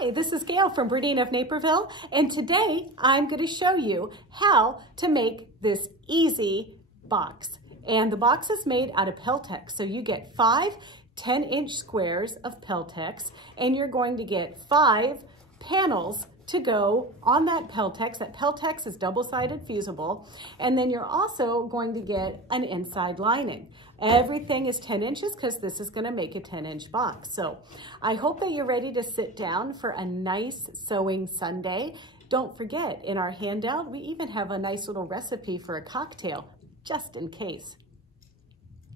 Hi, this is Gayle from BERNINA of Naperville, and today I'm going to show you how to make this easy box. And the box is made out of Peltex, so you get 5 10-inch squares of Peltex, and you're going to get 5 panels to go on that Peltex. That Peltex is double-sided fusible, and then you're also going to get an inside lining. Everything is 10 inches because this is going to make a 10-inch box. So I hope that you're ready to sit down for a nice sewing Sunday. Don't forget, in our handout, we even have a nice little recipe for a cocktail, just in case.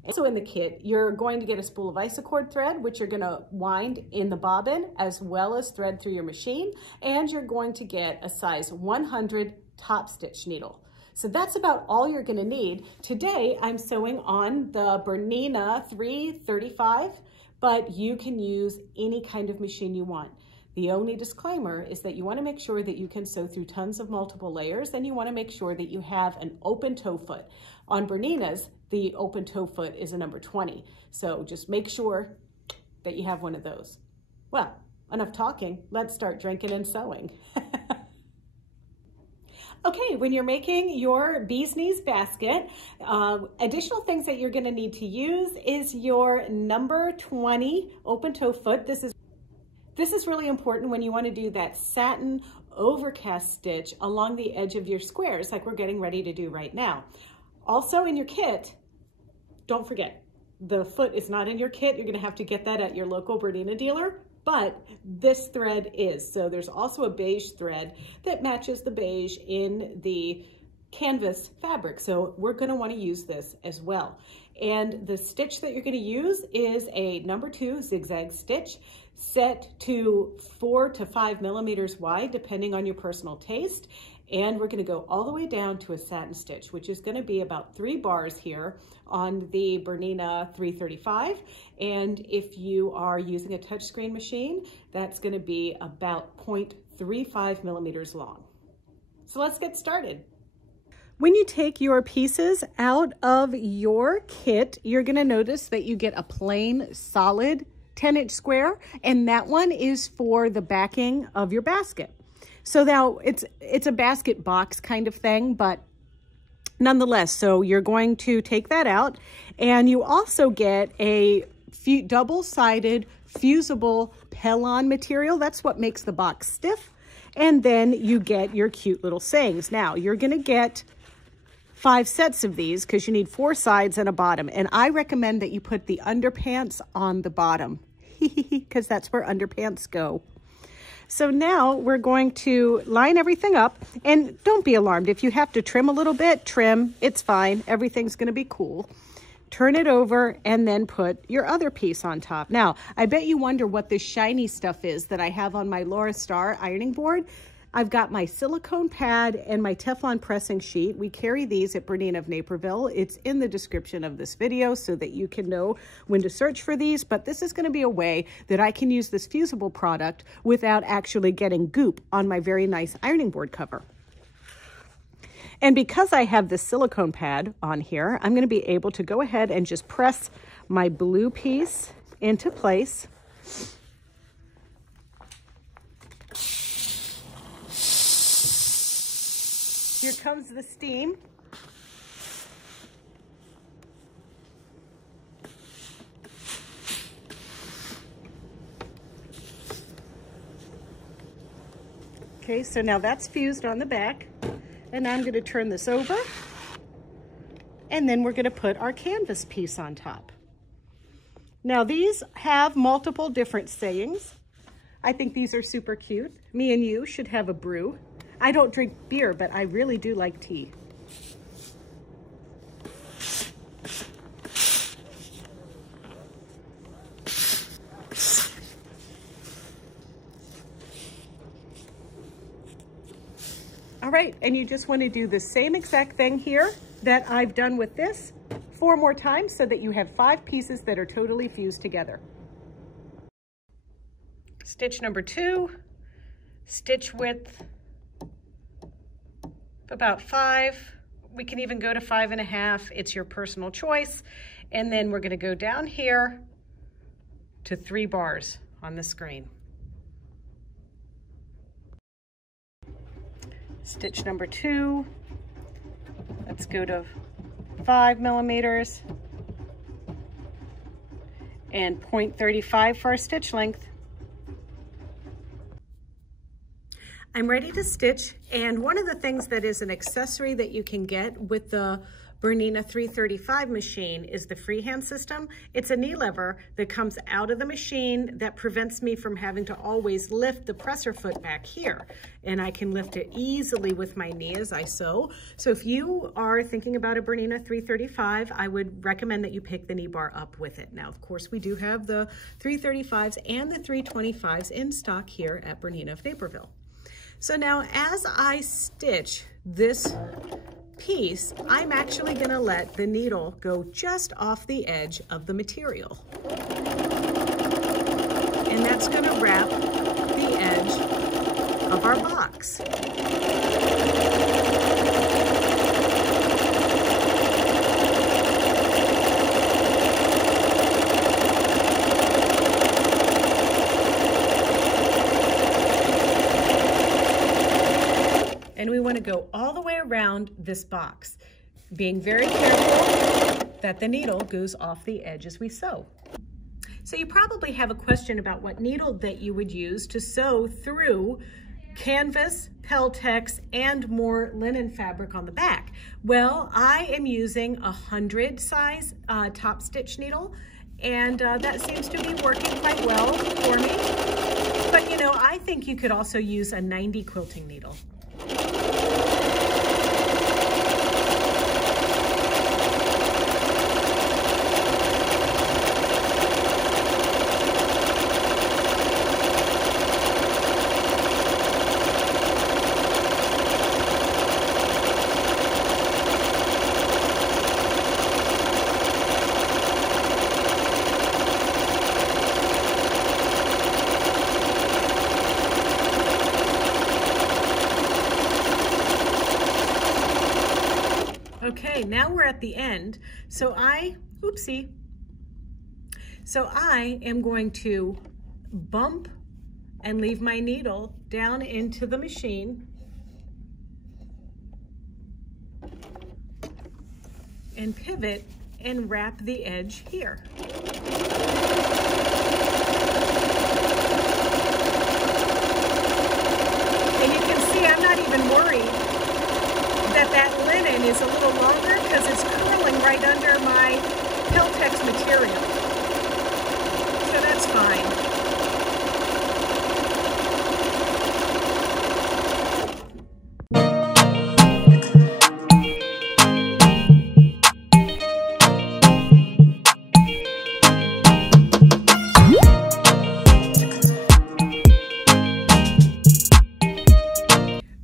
Also in the kit, you're going to get a spool of isocord thread, which you're going to wind in the bobbin as well as thread through your machine, and you're going to get a size 100 top stitch needle. So that's about all you're going to need. Today I'm sewing on the BERNINA 335, but you can use any kind of machine you want. The only disclaimer is that you want to make sure that you can sew through tons of multiple layers, and you want to make sure that you have an open toe foot. On BERNINAs, the open toe foot is a number 20. So just make sure that you have one of those. Well, enough talking. Let's start drinking and sewing. Okay, when you're making your bee's knees basket, additional things that you're going to need to use is your number 20 open toe foot. This is really important when you want to do that satin overcast stitch along the edge of your squares like we're getting ready to do right now. Also in your kit, don't forget, the foot is not in your kit. You're going to have to get that at your local BERNINA dealer, but this thread is. So there's also a beige thread that matches the beige in the canvas fabric. So we're going to want to use this as well. And the stitch that you're going to use is a number 2 zigzag stitch set to 4 to 5 millimeters wide, depending on your personal taste. And we're going to go all the way down to a satin stitch, which is going to be about 3 bars here on the BERNINA 335. And if you are using a touchscreen machine, that's going to be about 0.35 millimeters long. So let's get started. When you take your pieces out of your kit, you're going to notice that you get a plain, solid 10-inch square, and that one is for the backing of your basket. So now it's a basket box kind of thing, but nonetheless, so you're going to take that out, and you also get a double-sided fusible Pellon material. That's what makes the box stiff. And then you get your cute little sayings. Now you're going to get 5 sets of these because you need 4 sides and a bottom. And I recommend that you put the underpants on the bottom because that's where underpants go. So now we're going to line everything up, and don't be alarmed. If you have to trim a little bit, trim, it's fine. Everything's going to be cool. Turn it over and then put your other piece on top. Now, I bet you wonder what this shiny stuff is that I have on my Laura Star ironing board. I've got my silicone pad and my Teflon pressing sheet. We carry these at BERNINA of Naperville. It's in the description of this video so that you can know when to search for these, but this is going to be a way that I can use this fusible product without actually getting goop on my very nice ironing board cover. And because I have this silicone pad on here, I'm going to be able to go ahead and just press my blue piece into place. Here comes the steam. Okay, so now that's fused on the back. And now I'm going to turn this over. And then we're going to put our canvas piece on top. Now these have multiple different sayings. I think these are super cute. Me and you should have a brew. I don't drink beer, but I really do like tea. All right, and you just want to do the same exact thing here that I've done with this 4 more times so that you have 5 pieces that are totally fused together. Stitch number 2, stitch width about 5. We can even go to 5.5. It's your personal choice. And then we're going to go down here to 3 bars on the screen. Stitch number 2. Let's go to 5 millimeters and 0.35 for our stitch length. I'm ready to stitch, and one of the things that is an accessory that you can get with the Bernina 335 machine is the freehand system. It's a knee lever that comes out of the machine that prevents me from having to always lift the presser foot back here. And I can lift it easily with my knee as I sew. So if you are thinking about a Bernina 335, I would recommend that you pick the knee bar up with it. Now, of course, we do have the 335s and the 325s in stock here at Bernina of Naperville. So now as I stitch this piece, I'm actually going to let the needle go just off the edge of the material. And that's going to wrap the edge of our box. And we want to go all the way around this box, being very careful that the needle goes off the edge as we sew. So you probably have a question about what needle that you would use to sew through canvas, Peltex, and more linen fabric on the back. Well, I am using a 100 size top stitch needle, and that seems to be working quite well for me. But you know, I think you could also use a 90 quilting needle. Okay, now we're at the end. So I am going to bump and leave my needle down into the machine and pivot and wrap the edge here. And you can see I'm not even worried that linen is a little longer because it's curling right under my Peltex material. So that's fine.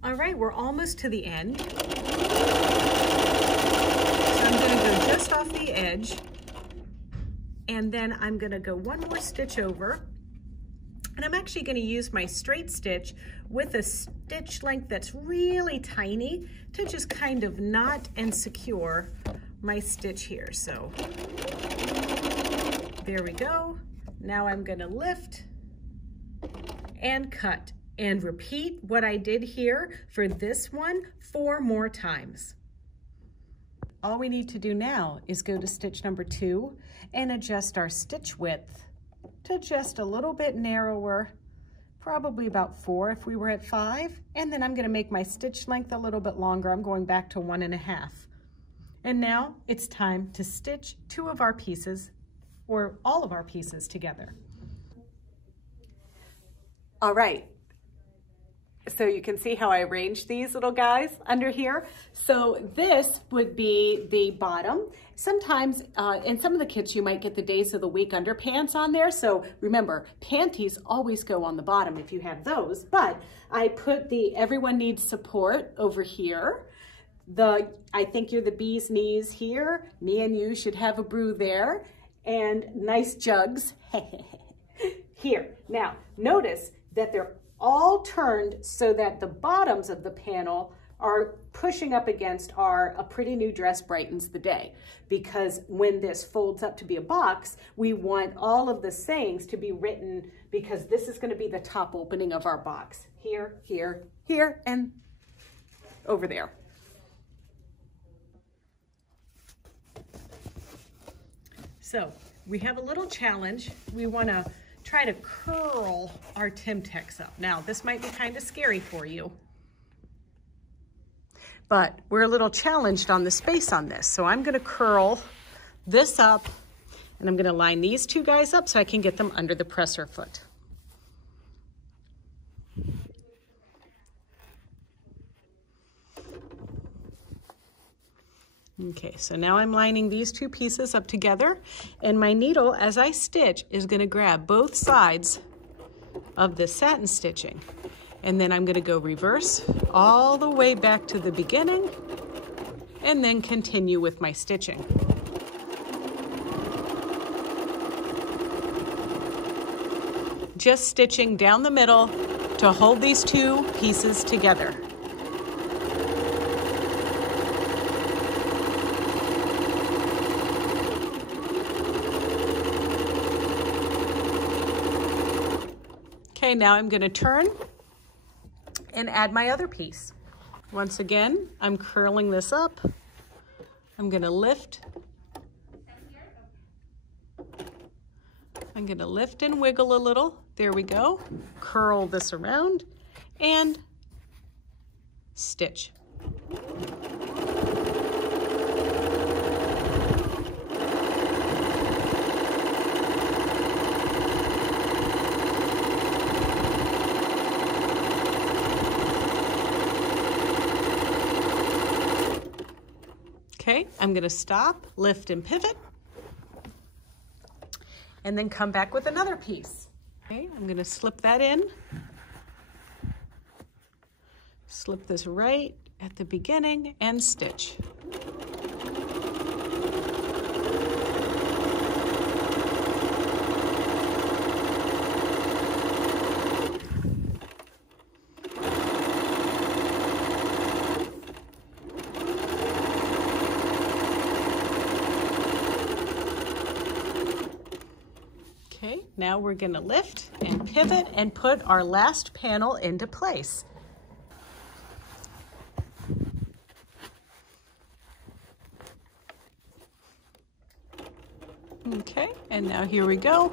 All right, we're almost to the end. I'm going to go just off the edge, and then I'm going to go one more stitch over, and I'm actually going to use my straight stitch with a stitch length that's really tiny to just kind of knot and secure my stitch here. So there we go. Now I'm going to lift and cut and repeat what I did here for this one 4 more times. All we need to do now is go to stitch number 2 and adjust our stitch width to just a little bit narrower, probably about 4 if we were at 5. And then I'm going to make my stitch length a little bit longer. I'm going back to 1.5. And now it's time to stitch 2 of our pieces, or all of our pieces, together. All right. So you can see how I arranged these little guys under here. So this would be the bottom. Sometimes in some of the kits you might get the days of the week underpants on there. So remember, panties always go on the bottom if you have those. But I put the everyone needs support over here. I think you're the bee's knees here. Me and you should have a brew there. And nice jugs here. Now notice that they're all turned so that the bottoms of the panel are pushing up against our "A Pretty New Dress Brightens the Day," because when this folds up to be a box, we want all of the sayings to be written, because this is going to be the top opening of our box. Here, here, here, and over there. So we have a little challenge. We want to try to curl our Timtex up. Now, this might be kind of scary for you, but we're a little challenged on the space on this. So I'm going to curl this up, and I'm going to line these two guys up so I can get them under the presser foot. Okay, so now I'm lining these two pieces up together, and my needle, as I stitch, is going to grab both sides of the satin stitching. And then I'm going to go reverse all the way back to the beginning, and then continue with my stitching. Just stitching down the middle to hold these two pieces together. Okay, now I'm going to turn and add my other piece. Once again, I'm curling this up. I'm going to lift. I'm going to lift and wiggle a little. There we go. Curl this around and stitch. Okay, I'm going to stop, lift and pivot, and then come back with another piece. Okay, I'm going to slip that in. Slip this right at the beginning and stitch. Okay, now we're going to lift and pivot and put our last panel into place. Okay, and now here we go.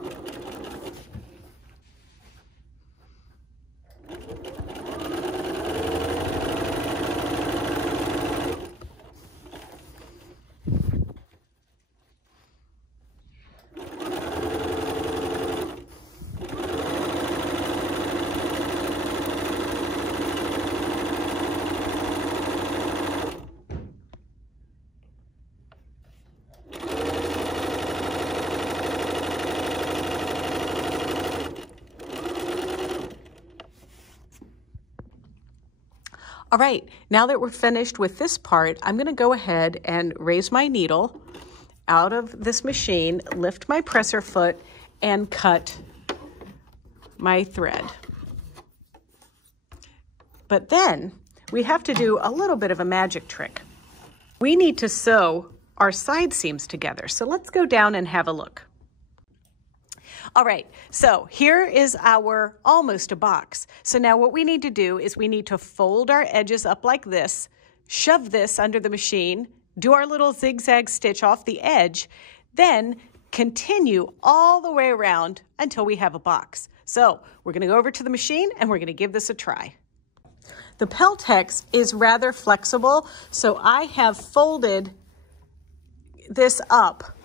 All right, now that we're finished with this part, I'm going to go ahead and raise my needle out of this machine, lift my presser foot, and cut my thread. But then we have to do a little bit of a magic trick. We need to sew our side seams together. So let's go down and have a look. All right, so here is our almost a box. So now what we need to do is we need to fold our edges up like this, shove this under the machine, do our little zigzag stitch off the edge, then continue all the way around until we have a box. So we're going to go over to the machine and we're going to give this a try. The Peltex is rather flexible, so I have folded this up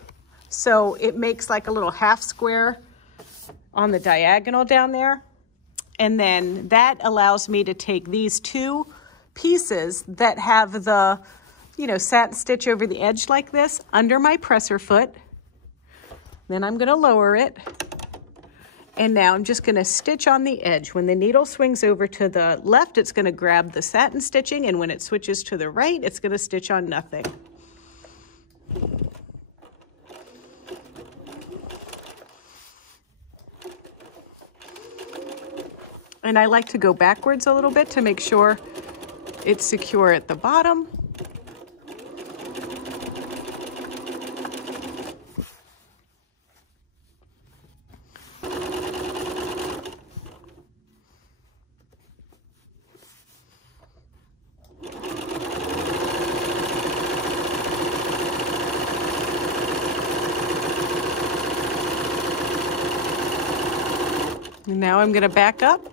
so it makes like a little half square on the diagonal down there. And then that allows me to take these two pieces that have the, satin stitch over the edge like this under my presser foot. Then I'm going to lower it. And now I'm just going to stitch on the edge. When the needle swings over to the left, it's going to grab the satin stitching. And when it switches to the right, it's going to stitch on nothing. And I like to go backwards a little bit to make sure it's secure at the bottom. And now I'm going to back up,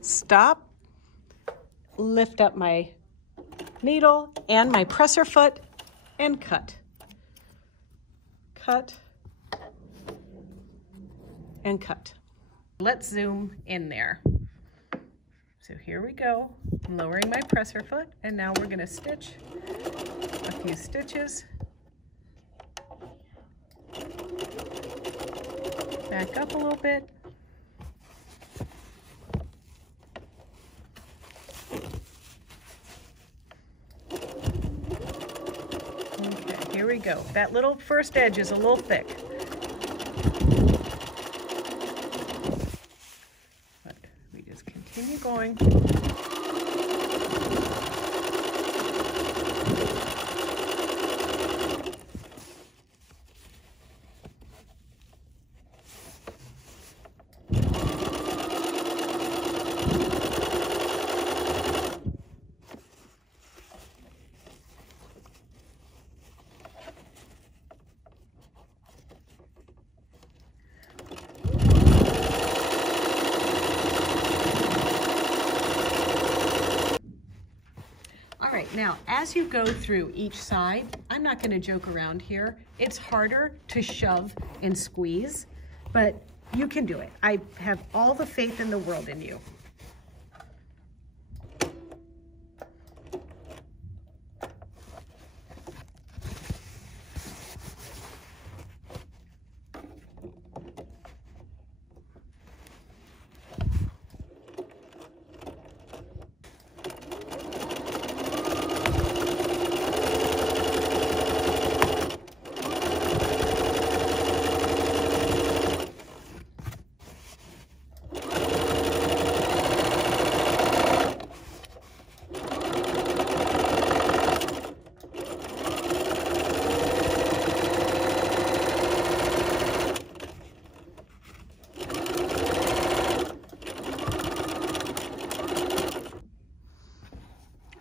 stop, lift up my needle and my presser foot and cut. Cut and cut. Let's zoom in there. So here we go, I'm lowering my presser foot, and now we're going to stitch a few stitches. Back up a little bit. Okay, here we go. That little first edge is a little thick. But we just continue going. All right, now as you go through each side, I'm not going to joke around here. It's harder to shove and squeeze, but you can do it. I have all the faith in the world in you.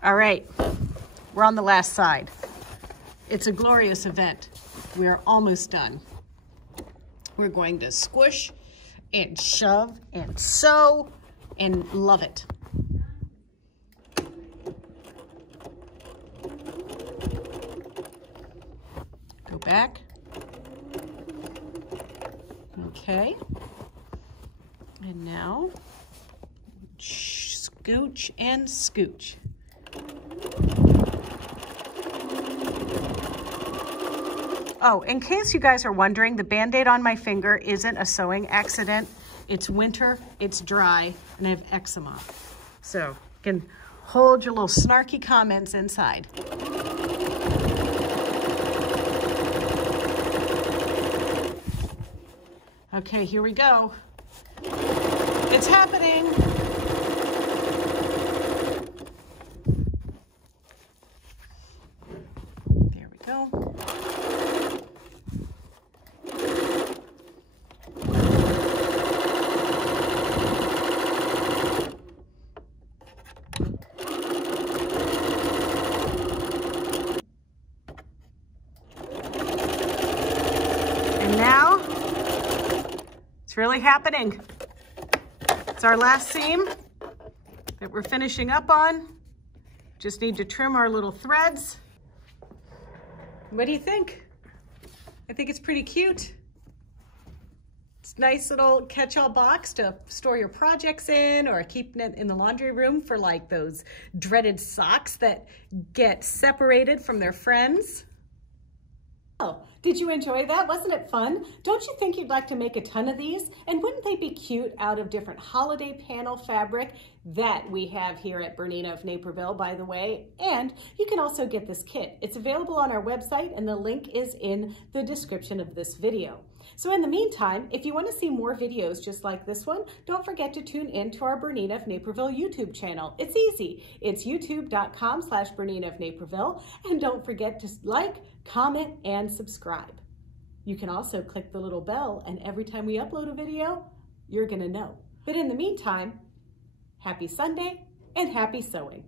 All right, we're on the last side. It's a glorious event. We're almost done. We're going to squish and shove and sew and love it. Go back. Okay. And now, scooch and scooch. Oh, in case you guys are wondering, the Band-Aid on my finger isn't a sewing accident. It's winter, it's dry, and I have eczema. So you can hold your little snarky comments inside. Okay, here we go. It's happening. There we go. And now, it's really happening. It's our last seam that we're finishing up on. Just need to trim our little threads. What do you think? I think it's pretty cute. It's a nice little catch-all box to store your projects in, or keep it in the laundry room for like those dreaded socks that get separated from their friends. Oh, did you enjoy that? Wasn't it fun? Don't you think you'd like to make a ton of these? And wouldn't they be cute out of different holiday panel fabric that we have here at Bernina of Naperville, by the way? And you can also get this kit. It's available on our website, and the link is in the description of this video. So in the meantime, if you want to see more videos just like this one, don't forget to tune in to our Bernina of Naperville YouTube channel. It's easy. It's youtube.com/Bernina of Naperville. And don't forget to like, comment, and subscribe. You can also click the little bell, and every time we upload a video, you're going to know. But in the meantime, happy Sunday and happy sewing.